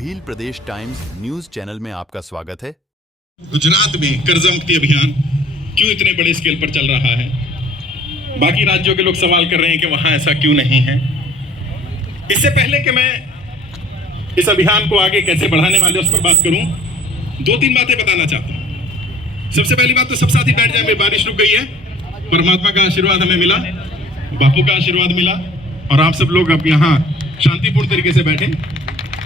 भील प्रदेश times news channel में आपका स्वागत है। गुजरात में कर्जा मुक्ति अभियान क्यों इतने बड़े स्केल पर चल रहा है? बाकी राज्यों के लोग सवाल कर रहे हैं कि वहां ऐसा क्यों नहीं है। इससे पहले कि मैं इस अभियान को आगे कैसे बढ़ाने वाले उस पर बात करूं, दो तीन बातें बताना चाहता हूं। सबसे पहली बात तो सब साथी बैठ जाए, बारिश रुक गई है, परमात्मा का आशीर्वाद हमें मिला, बापू का आशीर्वाद मिला और आप सब लोग अब यहाँ शांतिपूर्ण तरीके से बैठे।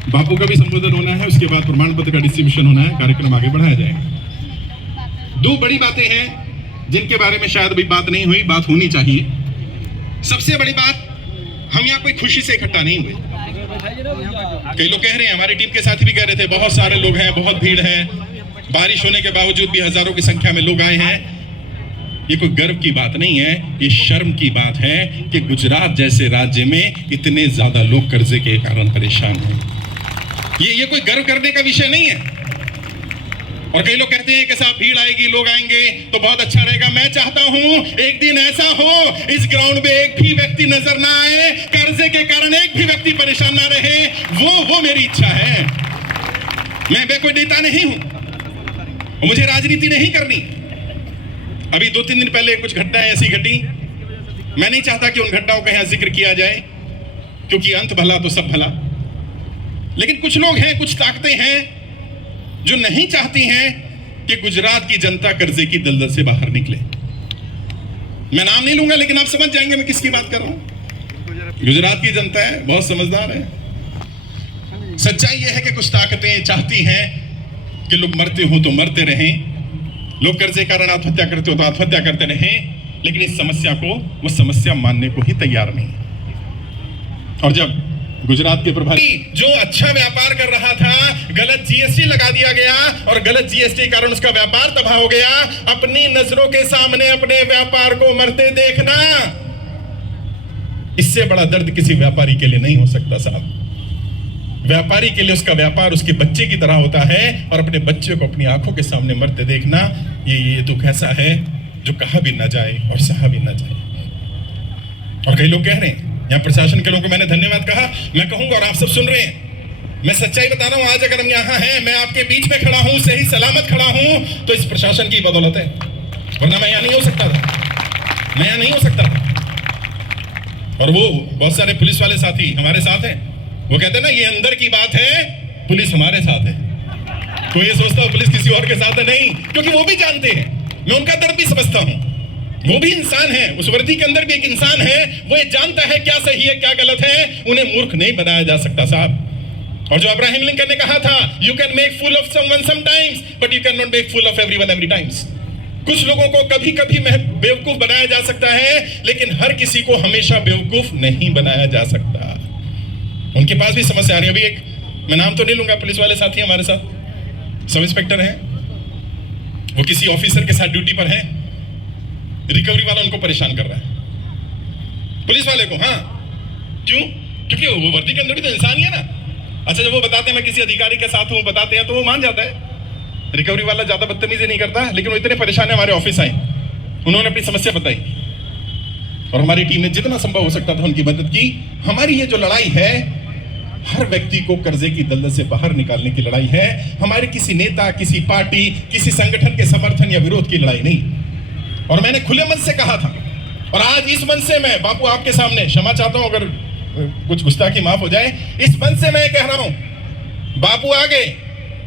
बापू का भी संबोधन होना है, उसके बाद प्रमाण पत्र का डिस्ट्रीब्यूशन होना है, कार्यक्रम आगे बढ़ाया जाएगा। दो बड़ी बातें हैं जिनके बारे में शायद अभी बात नहीं हुई, बात होनी चाहिए। सबसे बड़ी बात, हम यहाँ कोई खुशी से इकट्ठा नहीं हुए। कई लोग कह रहे हैं, हमारी टीम के साथी भी कह रहे थे, बहुत सारे लोग हैं, बहुत भीड़ है, बारिश होने के बावजूद भी हजारों की संख्या में लोग आए हैं। ये कोई गर्व की बात नहीं है, ये शर्म की बात है कि गुजरात जैसे राज्य में इतने ज्यादा लोग कर्जे के कारण परेशान हैं। ये कोई गर्व करने का विषय नहीं है। और कई लोग कहते हैं कि साहब भीड़ आएगी, लोग आएंगे तो बहुत अच्छा रहेगा। मैं चाहता हूं एक दिन ऐसा हो, इस ग्राउंड में एक भी व्यक्ति नजर ना आए, कर्जे के कारण एक भी व्यक्ति परेशान ना रहे। वो मेरी इच्छा है। मैं कोई नेता नहीं हूं, मुझे राजनीति नहीं करनी। अभी 2-3 दिन पहले कुछ घटनाएं ऐसी घटी, मैं नहीं चाहता कि उन घटनाओं का यहां जिक्र किया जाए, क्योंकि अंत भला तो सब भला। लेकिन कुछ लोग हैं, कुछ ताकतें हैं जो नहीं चाहती हैं कि गुजरात की जनता कर्जे की दलदल से बाहर निकले। मैं नाम नहीं लूंगा, लेकिन आप समझ जाएंगे मैं किसकी बात कर रहा हूं। गुजरात की जनता है, बहुत समझदार है। सच्चाई यह है कि कुछ ताकतें चाहती हैं कि लोग मरते हो तो मरते रहें, लोग कर्जे कारण आत्महत्या करते हो तो आत्महत्या करते रहें, लेकिन इस समस्या को, वो समस्या मानने को ही तैयार नहीं। और जब गुजरात के प्रभारी जो अच्छा व्यापार कर रहा था, गलत जीएसटी लगा दिया गया और गलत जीएसटी के कारण उसका व्यापार तबाह हो गया, अपनी नजरों के सामने अपने व्यापार को मरते देखना, इससे बड़ा दर्द किसी व्यापारी के लिए नहीं हो सकता साहब। व्यापारी के लिए उसका व्यापार उसके बच्चे की तरह होता है, और अपने बच्चे को अपनी आंखों के सामने मरते देखना, ये दुख ऐसा है जो कहा भी ना जाए और सहा भी ना जाए। और कई लोग कह रहे हैं, यहाँ प्रशासन के लोगों को मैंने धन्यवाद कहा, मैं कहूंगा और आप सब सुन रहे हैं, मैं सच्चाई बता रहा हूं। आज अगर हम यहाँ हैं, मैं आपके बीच में खड़ा हूं, सही सलामत खड़ा हूं, तो इस प्रशासन की बदौलत है, वरना मैं यहाँ नहीं हो सकता था, मैं यहाँ नहीं हो सकता था। और वो बहुत सारे पुलिस वाले साथी हमारे साथ हैं, वो कहते हैं ना, ये अंदर की बात है, पुलिस हमारे साथ है। तो ये सोचता हूं पुलिस किसी और के साथ है, नहीं, क्योंकि वो भी जानते हैं, मैं उनका दर्द भी समझता हूं। वो भी इंसान है, उस वर्दी के अंदर भी एक इंसान है, वो ये जानता है क्या सही है क्या गलत है। उन्हें मूर्ख नहीं बनाया जा सकता साहब। और जो अब्राहम लिंकन ने कहा था, you can make fool of someone sometimes, but you can not make fool of everyone every times. कुछ लोगों को कभी कभी बेवकूफ बनाया जा सकता है, लेकिन हर किसी को हमेशा बेवकूफ नहीं बनाया जा सकता। उनके पास भी समस्या आ रही है। अभी एक, मैं नाम तो नहीं लूंगा, पुलिस वाले साथी हमारे साथ, सब इंस्पेक्टर हैं, वो किसी ऑफिसर के साथ ड्यूटी पर हैं, रिकवरी वाला उनको परेशान कर रहा है, पुलिस वाले को। हाँ, क्यों? क्योंकि वो वर्दी के अंदर भी तो इंसान ही है ना। अच्छा, जब वो बताते हैं मैं किसी अधिकारी के साथ हूं, बताते हैं तो वो मान जाता है। रिकवरी वाला ज्यादा बदतमीजी नहीं करता, लेकिन वो इतने परेशान है, हमारे ऑफिस आए, उन्होंने अपनी समस्या बताई और हमारी टीम ने जितना संभव हो सकता था उनकी मदद की। हमारी ये जो लड़ाई है, हर व्यक्ति को कर्जे की दलदल से बाहर निकालने की लड़ाई है, हमारे किसी नेता, किसी पार्टी, किसी संगठन के समर्थन या विरोध की लड़ाई नहीं। और मैंने खुले मन से कहा था, और आज इस मन से मैं बापू आपके सामने क्षमा चाहता हूं अगर कुछ गुस्ताखी माफ हो जाए, इस मन से मैं कह रहा हूं, बापू आ गए,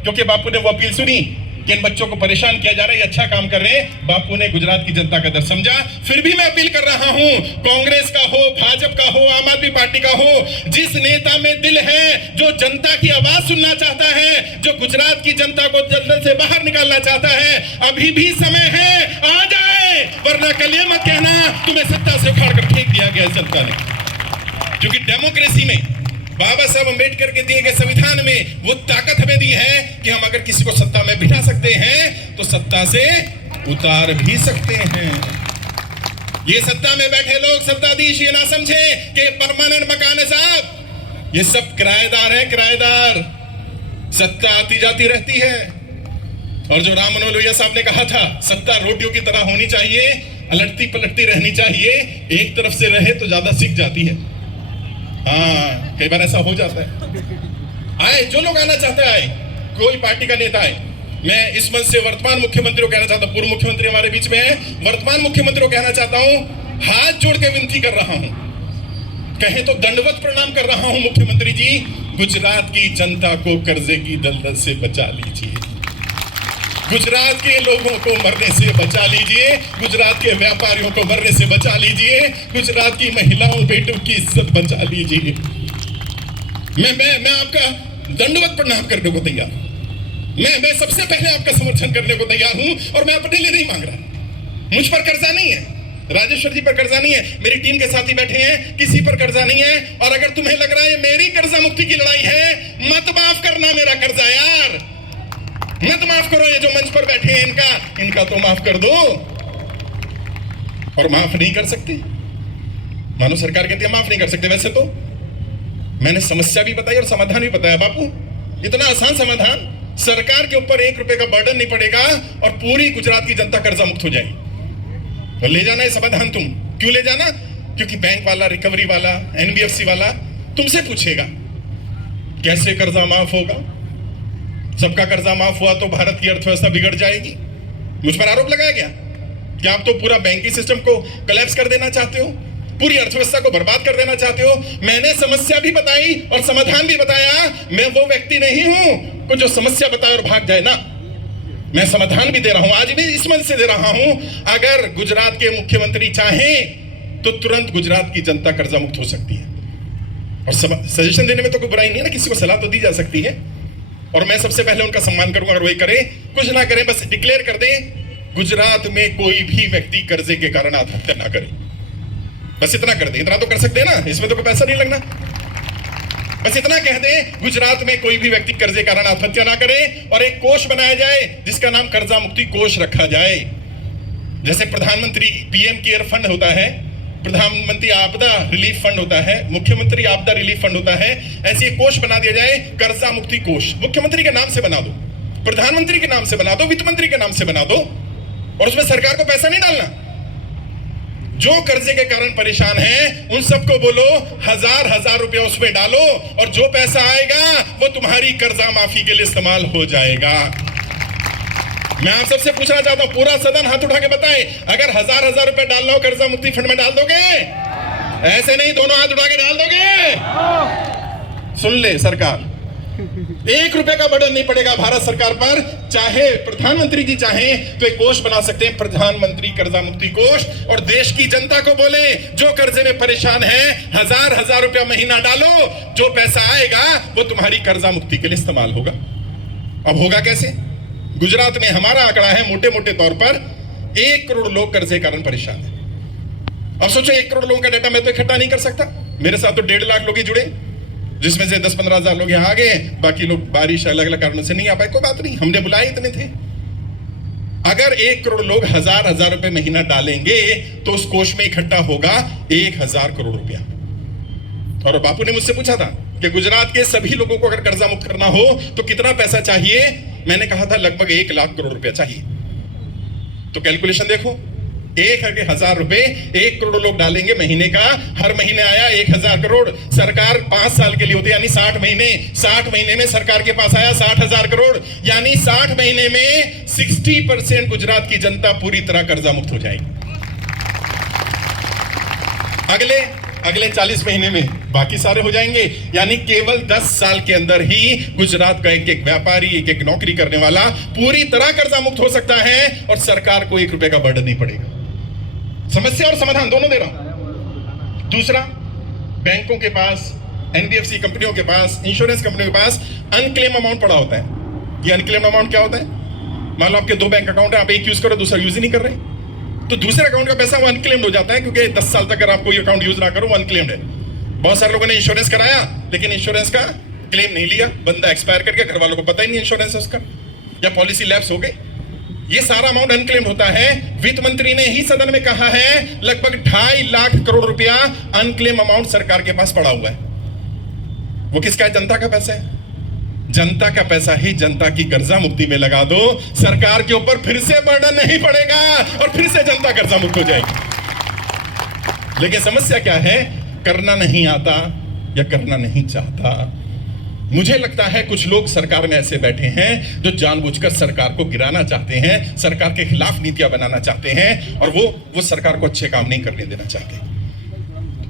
क्योंकि बापू ने वो अपील सुनी कि इन बच्चों को परेशान किया जा रहा है, ये अच्छा काम कर रहे हैं। बापू ने गुजरात की जनता का दर्द समझा। फिर भी मैं अपील कर रहा हूं, कांग्रेस का हो, भाजपा का हो, आम आदमी पार्टी का हो, जिस नेता में दिल है, जो जनता की आवाज सुनना चाहता है, जो गुजरात की जनता को दलदल से बाहर निकालना चाहता है, अभी भी समय है, आ जाए, वरना कल ये मत कहना तुम्हें सत्ता से उखाड़ कर फेंक दिया गया जनता ने। क्योंकि डेमोक्रेसी में, बाबा साहब अम्बेडकर के दिए गए संविधान में वो ताकत हमें दी है कि हम अगर किसी को सत्ता में बिठा सकते हैं तो सत्ता से उतार भी सकते हैं। ये सत्ता में बैठे लोग, सत्ताधीश, ये ना समझे कि परमानेंट मकान है साहब, ये सब किराएदार है, किराएदार। सत्ता आती जाती रहती है। और जो राम मनोहर लोहिया साहब ने कहा था, सत्ता रोटियों की तरह होनी चाहिए, अलटती पलटती रहनी चाहिए, एक तरफ से रहे तो ज्यादा सिक जाती है। हाँ, कई बार ऐसा हो जाता है। आए, जो लोग आना चाहते हैं आए, कोई पार्टी का नेता आए। मैं इस मंच से वर्तमान मुख्यमंत्री को कहना चाहता हूं, पूर्व मुख्यमंत्री हमारे बीच में है, वर्तमान मुख्यमंत्री को कहना चाहता हूं, हाथ जोड़ के विनती कर रहा हूं, कहें तो दंडवत प्रणाम कर रहा हूं, मुख्यमंत्री जी, गुजरात की जनता को कर्जे की दलदल से बचा लीजिए, गुजरात के लोगों को मरने से बचा लीजिए, गुजरात के व्यापारियों को मरने से बचा लीजिए, गुजरात की महिलाओं बेटों की इज्जत बचा लीजिए। मैं आपका दंडवत प्रणाम करने को तैयार हूं, मैं सबसे पहले आपका समर्थन करने को तैयार हूं, और मैं अपने लिए नहीं मांग रहा, मुझ पर कर्जा नहीं है, राजेश्वर जी पर कर्जा नहीं है, मेरी टीम के साथी बैठे हैं, किसी पर कर्जा नहीं है। और अगर तुम्हें लग रहा है मेरी कर्जा मुक्ति की लड़ाई है, मत माफ करना मेरा कर्जा यार, मत माफ करो। ये जो मंच पर बैठे हैं इनका तो माफ कर दो, और माफ नहीं कर सकते, मानो सरकार कहती है माफ नहीं कर सकते। वैसे तो मैंने समस्या भी बताई और समाधान भी बताया बापू, इतना आसान समाधान, सरकार के ऊपर 1 रुपए का बर्डन नहीं पड़ेगा और पूरी गुजरात की जनता कर्जा मुक्त हो जाएगी। तो ले जाना है समाधान, तुम क्यों ले जाना? क्योंकि बैंक वाला, रिकवरी वाला, एनबीएफसी वाला तुमसे पूछेगा कैसे कर्जा माफ होगा। सबका कर्जा माफ हुआ तो भारत की अर्थव्यवस्था बिगड़ जाएगी। मुझ पर आरोप लगाया गया कि आप तो पूरा बैंकिंग सिस्टम को कोलैप्स कर देना चाहते हो, पूरी अर्थव्यवस्था को बर्बाद कर देना चाहते हो। मैंने समस्या भी बताई और समाधान भी बताया। मैं वो व्यक्ति नहीं हूं को जो समस्या बताए और भाग जाए ना, मैं समाधान भी दे रहा हूं, आज भी इस मन से दे रहा हूं। अगर गुजरात के मुख्यमंत्री चाहें तो तुरंत गुजरात की जनता कर्जा मुक्त हो सकती है, और सजेशन देने में तो कोई बुराई नहीं है ना, किसी को सलाह तो दी जा सकती है, और मैं सबसे पहले उनका सम्मान करूंगा। अगर वही करें, कुछ ना करें, बस डिक्लेयर कर दें गुजरात में कोई भी व्यक्ति कर्जे के कारण आत्महत्या ना करे, बस इतना कर दें। इतना तो कर सकते हैं ना, इसमें तो कोई पैसा नहीं लगना, बस इतना कह दें गुजरात में कोई भी व्यक्ति कर्जे के कारण आत्महत्या ना करे, और एक कोष बनाया जाए जिसका नाम कर्जा मुक्ति कोष रखा जाए। जैसे प्रधानमंत्री पीएम केयर फंड होता है, प्रधानमंत्री आपदा रिलीफ फंड होता है, मुख्यमंत्री आपदा रिलीफ फंड होता है, ऐसे एक कोष बना दिया जाए, कर्जा मुक्ति कोष। मुख्यमंत्री के नाम से बना दो, प्रधानमंत्री के नाम से बना दो, वित्त मंत्री के नाम से बना दो, और उसमें सरकार को पैसा नहीं डालना। जो कर्जे के कारण परेशान हैं उन सबको बोलो 1000 रुपया उसमें डालो, और जो पैसा आएगा वो तुम्हारी कर्जा माफी के लिए इस्तेमाल हो जाएगा। मैं आप सबसे पूछना चाहता हूं, पूरा सदन हाथ उठा के बताएं, अगर 1000 रुपए डालना हो कर्जा मुक्ति फंड में डाल दोगे? ऐसे नहीं, दोनों हाथ उठा के डाल दोगे? सुन ले सरकार, 1 रुपए का बर्डन नहीं पड़ेगा भारत सरकार पर। चाहे प्रधानमंत्री जी चाहे तो एक कोष बना सकते हैं, प्रधानमंत्री कर्जा मुक्ति कोष, और देश की जनता को बोले जो कर्जे में परेशान है 1000 रुपया महीना डालो, जो पैसा आएगा वो तुम्हारी कर्जा मुक्ति के लिए इस्तेमाल होगा। अब होगा कैसे? गुजरात में हमारा आंकड़ा है मोटे मोटे तौर पर 1 करोड़ लोग कर्जे के कारण परेशान है। अब सोचो 1 करोड़ लोगों का डाटा मैं तो इकट्ठा नहीं कर सकता, मेरे साथ तो 1.5 लाख लोग ही जुड़े, जिसमें से 10-15 हजार लोग यहाँ आ गए, बाकी लोग बारिश अलग अलग कारणों से नहीं आ पाए। कोई बात नहीं, हमने बुलाए इतने थे। अगर 1 करोड़ लोग 1000 रुपए महीना डालेंगे तो उस कोष में इकट्ठा होगा 1000 करोड़ रुपया। और बापू ने मुझसे पूछा था कि गुजरात के सभी लोगों को अगर कर्जा मुक्त करना हो तो कितना पैसा चाहिए? मैंने कहा था लगभग 1 लाख करोड़ रुपया चाहिए। तो कैलकुलेशन देखो, 1000 रुपए 1 करोड़ लोग डालेंगे महीने का, हर महीने आया 1000 करोड़। सरकार 5 साल के लिए होती है, यानी 60 महीने, 60 महीने में सरकार के पास आया 60,000 करोड़, यानी 60 महीने में 60% गुजरात की जनता पूरी तरह कर्जा मुक्त हो जाएगी। अगले 40 महीने में बाकी सारे हो जाएंगे, यानी केवल 10 साल के अंदर ही गुजरात का एक एक व्यापारी, एक एक नौकरी करने वाला पूरी तरह कर्जा मुक्त हो सकता है, और सरकार को 1 रुपए का बर्डन नहीं पड़ेगा। समस्या और समाधान दोनों दे रहा हूं। दूसरा, बैंकों के पास, एनबीएफसी कंपनियों के पास, इंश्योरेंस कंपनियों के पास अनक्लेम अमाउंट पड़ा होता है। ये अनक्लेम अमाउंट क्या होता है? मान लो आपके 2 बैंक अकाउंट है, आप एक यूज करो, दूसरा यूज ही नहीं कर रहे, तो दूसरे अकाउंट का पैसा वो अनक्लेम्ड हो जाता है, क्योंकि 10 साल तक अगर आप कोई अकाउंट यूज ना करो वो अनक्लेम्ड है। बहुत सारे लोगों ने इंश्योरेंस कराया लेकिन इंश्योरेंस का क्लेम नहीं लिया, बंदा एक्सपायर करके, घर वालों को पता ही नहीं इंश्योरेंस है उसका, या पॉलिसी लैप्स हो गई, ये सारा अमाउंट अनक्लेम्ड होता है। वित्त मंत्री ने ही सदन में कहा है लगभग 2.5 लाख करोड़ रुपया अनक्लेम अमाउंट सरकार के पास पड़ा हुआ है। वो किसका है? जनता का पैसा है। जनता का पैसा ही जनता की कर्जा मुक्ति में लगा दो, सरकार के ऊपर फिर से बर्डन नहीं पड़ेगा और फिर से जनता कर्जा मुक्त हो जाएगी। लेकिन समस्या क्या है? करना नहीं आता या करना नहीं चाहता। मुझे लगता है कुछ लोग सरकार में ऐसे बैठे हैं जो जानबूझकर सरकार को गिराना चाहते हैं, सरकार के खिलाफ नीतियां बनाना चाहते हैं, और वो सरकार को अच्छे काम नहीं करने देना चाहते।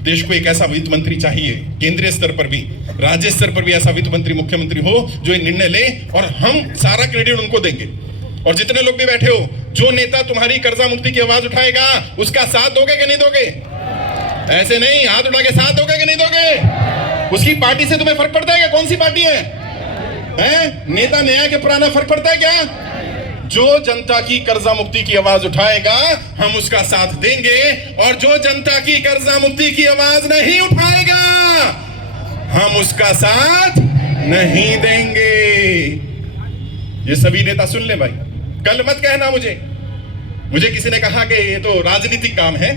देश को एक ऐसा वित्त मंत्री चाहिए, केंद्रीय स्तर पर भी, राज्य स्तर पर भी ऐसा वित्त मंत्री, मुख्यमंत्री हो जो ये निर्णय ले, और हम सारा क्रेडिट उनको देंगे। और जितने लोग भी बैठे हो, जो नेता तुम्हारी कर्जा मुक्ति की आवाज उठाएगा उसका साथ दोगे कि नहीं दोगे? ऐसे नहीं, हाथ उठा के साथ दोगे कि नहीं दोगे? उसकी पार्टी से तुम्हें फर्क पड़ता है क्या? कौन सी पार्टी है? नेता नया के पुराना फर्क पड़ता है क्या? जो जनता की कर्जा मुक्ति की आवाज उठाएगा हम उसका साथ देंगे, और जो जनता की कर्जा मुक्ति की आवाज नहीं उठाएगा हम उसका साथ नहीं देंगे। ये सभी नेता सुन ले भाई, कल मत कहना मुझे किसी ने कहा कि ये तो राजनीतिक काम है।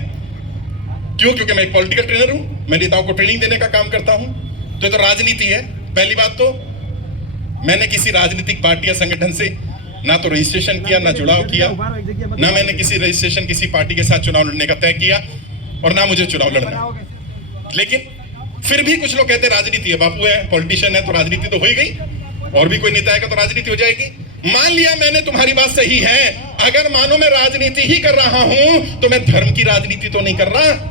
क्यों? क्योंकि मैं एक पॉलिटिकल ट्रेनर हूं, मैं नेताओं को ट्रेनिंग देने का काम करता हूं, तो ये तो राजनीति है। पहली बात तो मैंने किसी राजनीतिक पार्टी या संगठन से ना तो रजिस्ट्रेशन किया, ना जुड़ाव किया, ना मैंने किसी रजिस्ट्रेशन किसी पार्टी के साथ चुनाव लड़ने का तय किया, और ना मुझे चुनाव लड़ना। लेकिन फिर भी कुछ लोग कहते हैं राजनीति है, बापू है, पॉलिटिशियन है तो राजनीति तो हो ही गई, और भी कोई नेता आएगा तो राजनीति हो जाएगी। मान लिया मैंने, तुम्हारी बात सही है। अगर मानो मैं राजनीति ही कर रहा हूं तो मैं धर्म की राजनीति तो नहीं कर रहा,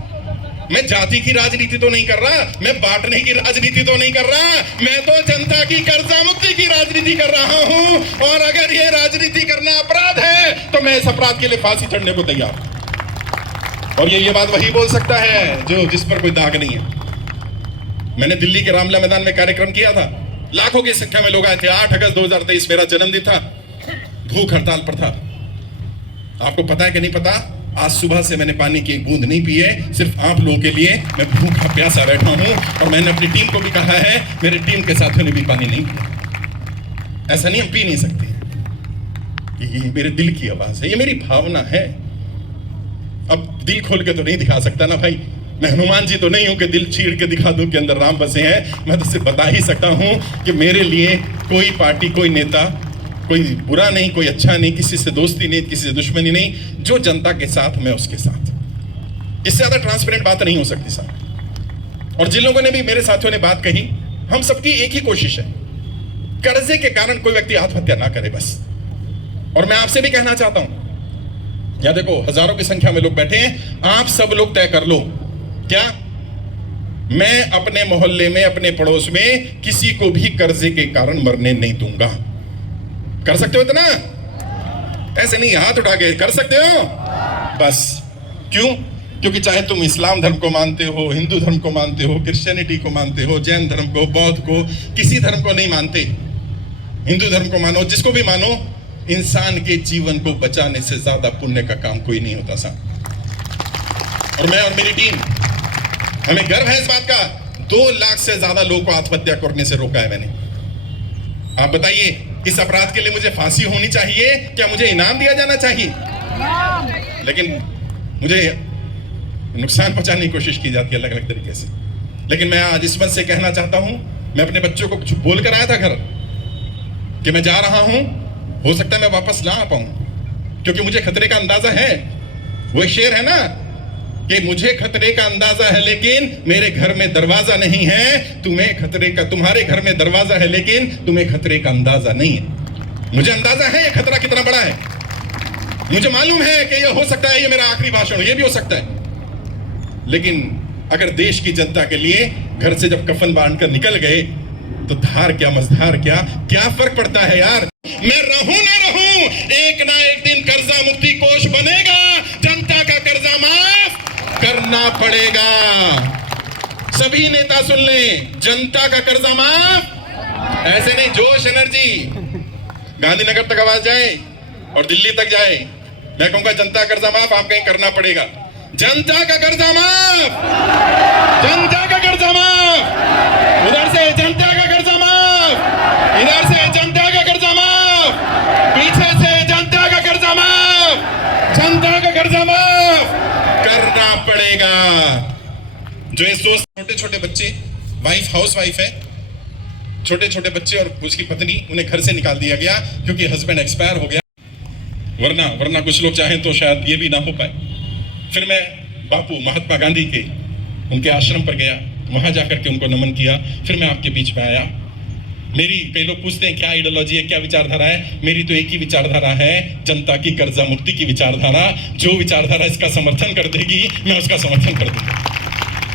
मैं जाति की राजनीति तो नहीं कर रहा, मैं बांटने की राजनीति तो नहीं कर रहा, मैं तो जनता की कर्जा मुक्ति की राजनीति कर रहा हूं। और अगर ये राजनीति करना अपराध है तो मैं इस अपराध के लिए फांसी चढ़ने को तैयार हूं। और ये बात वही बोल सकता है जो जिस पर कोई दाग नहीं है। मैंने दिल्ली के रामलीला मैदान में कार्यक्रम किया था, लाखों की संख्या में लोग आए थे। 8 अगस्त 2023 मेरा जन्मदिन था, भूख हड़ताल पर था। आपको पता है कि नहीं पता, आज सुबह से मैंने पानी की एक बूंद नहीं पी है, सिर्फ आप लोगों के लिए मैं भूखा प्यासा बैठा हूं। और मैंने अपनी टीम को भी कहा है, मेरी टीम के साथियों ने भी पानी नहीं पिया। ऐसा नहीं, हम पी नहीं सकते। ये मेरे दिल की आवाज है, ये मेरी भावना है। अब दिल खोल के तो नहीं दिखा सकता ना भाई, मैं हनुमान जी तो नहीं हूं कि दिल चीर के दिखा दूं कि अंदर राम बसे हैं। मैं तो सिर्फ बता ही सकता हूं कि मेरे लिए कोई पार्टी, कोई नेता, कोई बुरा नहीं, कोई अच्छा नहीं, किसी से दोस्ती नहीं, किसी से दुश्मनी नहीं। जो जनता के साथ मैं उसके साथ, इससे ज्यादा ट्रांसपेरेंट बात नहीं हो सकती साहब। और जिन लोगों ने भी, मेरे साथियों ने बात कही, हम सबकी एक ही कोशिश है, कर्जे के कारण कोई व्यक्ति आत्महत्या ना करे बस। और मैं आपसे भी कहना चाहता हूं, या देखो हजारों की संख्या में लोग बैठे हैं, आप सब लोग तय कर लो, क्या मैं अपने मोहल्ले में, अपने पड़ोस में किसी को भी कर्जे के कारण मरने नहीं दूंगा। कर सकते हो इतना? ऐसे नहीं हाथ उठा के, कर सकते हो बस। क्यों? क्योंकि चाहे तुम इस्लाम धर्म को मानते हो, हिंदू धर्म को मानते हो, क्रिश्चियनिटी को मानते हो, जैन धर्म को, बौद्ध को, किसी धर्म को नहीं मानते, हिंदू धर्म को मानो, जिसको भी मानो, इंसान के जीवन को बचाने से ज्यादा पुण्य का काम कोई नहीं होता साहब। और मैं और मेरी टीम, हमें गर्व है इस बात का, 2 लाख से ज्यादा लोगों को आत्महत्या करने से रोका है मैंने। आप बताइए, इस अपराध के लिए मुझे फांसी होनी चाहिए, क्या मुझे इनाम दिया जाना चाहिए? लेकिन मुझे नुकसान पहुंचाने की कोशिश की जाती है अलग अलग तरीके से। लेकिन मैं आज इस मंच से कहना चाहता हूं, मैं अपने बच्चों को कुछ बोल कर आया था घर कि मैं जा रहा हूं, हो सकता है मैं वापस ना आ पाऊं, क्योंकि मुझे खतरे का अंदाजा है। वो एक शेर है ना कि मुझे खतरे का अंदाजा है लेकिन मेरे घर में दरवाजा नहीं है, तुम्हें खतरे का, तुम्हारे घर में दरवाजा है लेकिन तुम्हें खतरे का अंदाजा नहीं है। मुझे अंदाजा है ये खतरा कितना बड़ा है, मुझे मालूम है कि ये हो सकता है ये मेरा आखिरी भाषण हो, ये भी हो सकता है। लेकिन अगर देश की जनता के लिए घर से जब कफन बांध कर निकल गए तो धार क्या मझधार क्या फर्क पड़ता है यार। मैं रहूं ना रहूं, एक ना एक दिन कर्जा मुक्ति कोष बनेगा, जनता का कर्जा माफ करना पड़ेगा। सभी नेता सुन लें, जनता का कर्जा माफ, ऐसे नहीं, जोश एनर्जी गांधीनगर तक आवाज जाए और दिल्ली तक जाए। मैं कहूंगा जनता का कर्जा माफ, आप कहीं करना पड़ेगा। जनता का कर्जा माफ, जनता का कर्जा माफ, उधर से जनता का कर्जा माफ, इधर से जनता का कर्जा माफ, पीछे से जनता का कर्जा माफ, जनता का कर्जा माफ करना पड़ेगा। जो ये सोच, छोटे छोटे बच्चे, वाइफ हाउस वाइफ है, छोटे छोटे बच्चे और उसकी पत्नी, उन्हें घर से निकाल दिया गया क्योंकि हस्बैंड एक्सपायर हो गया। वरना कुछ लोग चाहें तो शायद ये भी ना हो पाए। फिर मैं बापू महात्मा गांधी के उनके आश्रम पर गया, वहां जाकर के उनको नमन किया। फिर मैं आपके बीच में आया मेरी कई लोग पूछते हैं क्या आइडियोलॉजी है, क्या विचारधारा है। मेरी तो एक ही विचारधारा है, जनता की कर्जा मुक्ति की विचारधारा। जो विचारधारा इसका समर्थन कर देगी मैं उसका समर्थन कर दूंगा।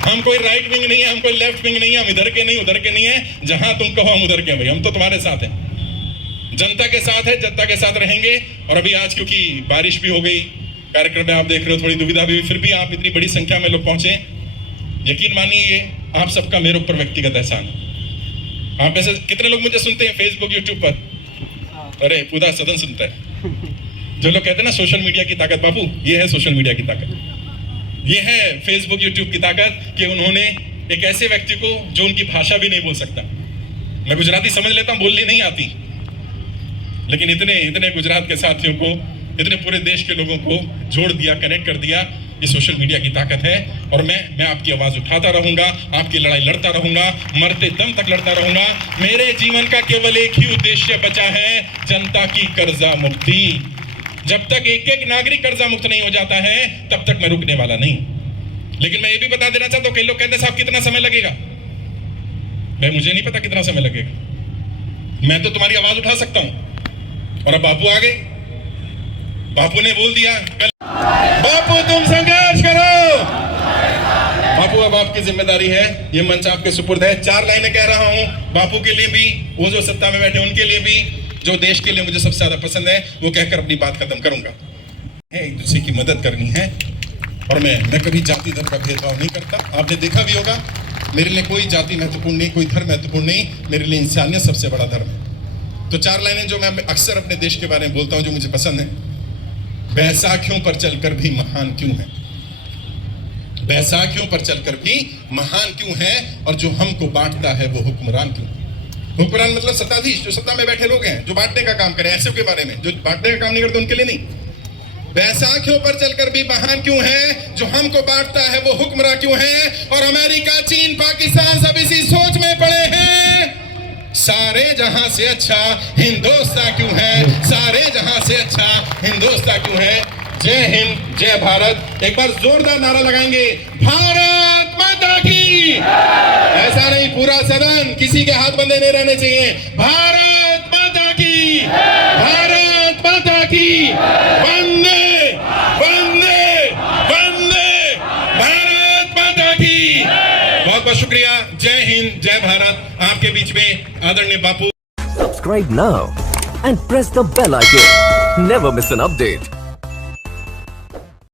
हम कोई राइट विंग नहीं है, हम कोई लेफ्ट विंग नहीं है, हम इधर के नहीं उधर के नहीं है। जहां तुम कहो हम उधर के हैं भाई, हम तो तुम्हारे साथ हैं, जनता के साथ है, जनता के साथ रहेंगे। और अभी आज क्योंकि बारिश भी हो गई, कार्यक्रम में आप देख रहे हो थोड़ी दुविधा भी हुई, फिर भी आप इतनी बड़ी संख्या में लोग पहुंचे, यकीन मानिए आप सबका मेरे ऊपर व्यक्तिगत एहसान है। आप ऐसे कितने लोग मुझे सुनते हैं फेसबुक यूट्यूब पर? अरे पूरा सदन सुनता है। जो लोग कहते हैं ना सोशल मीडिया की ताकत, बापू ये है सोशल मीडिया की ताकत, ये है फेसबुक यूट्यूब की ताकत कि उन्होंने एक ऐसे व्यक्ति को जो उनकी भाषा भी नहीं बोल सकता, मैं गुजराती समझ लेता हूँ, बोलनी नहीं आती, लेकिन इतने गुजरात के साथियों को, इतने पूरे देश के लोगों को जोड़ दिया, कनेक्ट कर दिया। ये सोशल मीडिया की ताकत है। और मैं आपकी आवाज उठाता रहूंगा, आपकी लड़ाई लड़ता रहूंगा, मरते दम तक लड़ता रहूंगा। मेरे जीवन का केवल एक ही उद्देश्य बचा है, जनता की कर्जा मुक्ति। जब तक एक एक नागरिक कर्जा मुक्त नहीं हो जाता है तब तक मैं रुकने वाला नहीं। लेकिन मैं ये भी बता देना चाहता हूं, कई लोग कहते हैं साहब कितना समय लगेगा। मैं मुझे नहीं पता कितना समय लगेगा, मैं तो तुम्हारी आवाज उठा सकता हूं। और अब बापू आ गए, बापू ने बोल दिया कल, बापू तुम संघर्ष करो। बापू अब आपकी जिम्मेदारी है, ये मंच आपके सुपुर्द है। 4 लाइनें कह रहा हूं बापू के लिए भी, वो जो सत्ता में बैठे उनके लिए भी, जो देश के लिए मुझे सबसे ज्यादा पसंद है, वो कहकर अपनी बात खत्म करूंगा। एक दूसरे की मदद करनी है। और मैं कभी जाति धर्म का भेदभाव नहीं करता। आपने देखा भी होगा, मेरे लिए कोई जाति महत्वपूर्ण नहीं, कोई धर्म महत्वपूर्ण नहीं, मेरे लिए इंसानियत सबसे बड़ा धर्म है। तो 4 लाइनें जो मैं अक्सर अपने देश के बारे में बोलता हूं, जो मुझे पसंद है। बैसाखियों पर चलकर भी महान क्यों है, बैसाखियों पर चलकर भी महान क्यों है, और जो हमको बांटता है वो हुक्मरान क्यों है। हुक्मरान मतलब सत्ताधीश, जो सत्ता में बैठे लोग हैं, जो बांटने का काम करें, ऐसे के बारे में जो बांटने का काम नहीं करते उनके लिए नहीं। बैसाखियों पर चलकर भी महान क्यों है, जो हमको बांटता है वो हुक्मरान क्यों है। और अमेरिका, चीन, पाकिस्तान सब इसी सोच में पड़े हैं। सारे जहां से अच्छा हिंदुस्तान क्यों है, सारे जहां से अच्छा हिंदुस्तान क्यों है। जय हिंद, जय भारत। एक बार जोरदार नारा लगाएंगे, भारत माता की। ऐसा नहीं, पूरा सदन, किसी के हाथ बंधे नहीं रहने चाहिए। भारत माता की, भारत माता की, वंदे वंदे वंदे, भारत माता की। बहुत बहुत शुक्रिया। जय हिंद, जय भारत। आपके बीच में आदरणीय बापू। Subscribe now and press the bell icon. Never miss an update.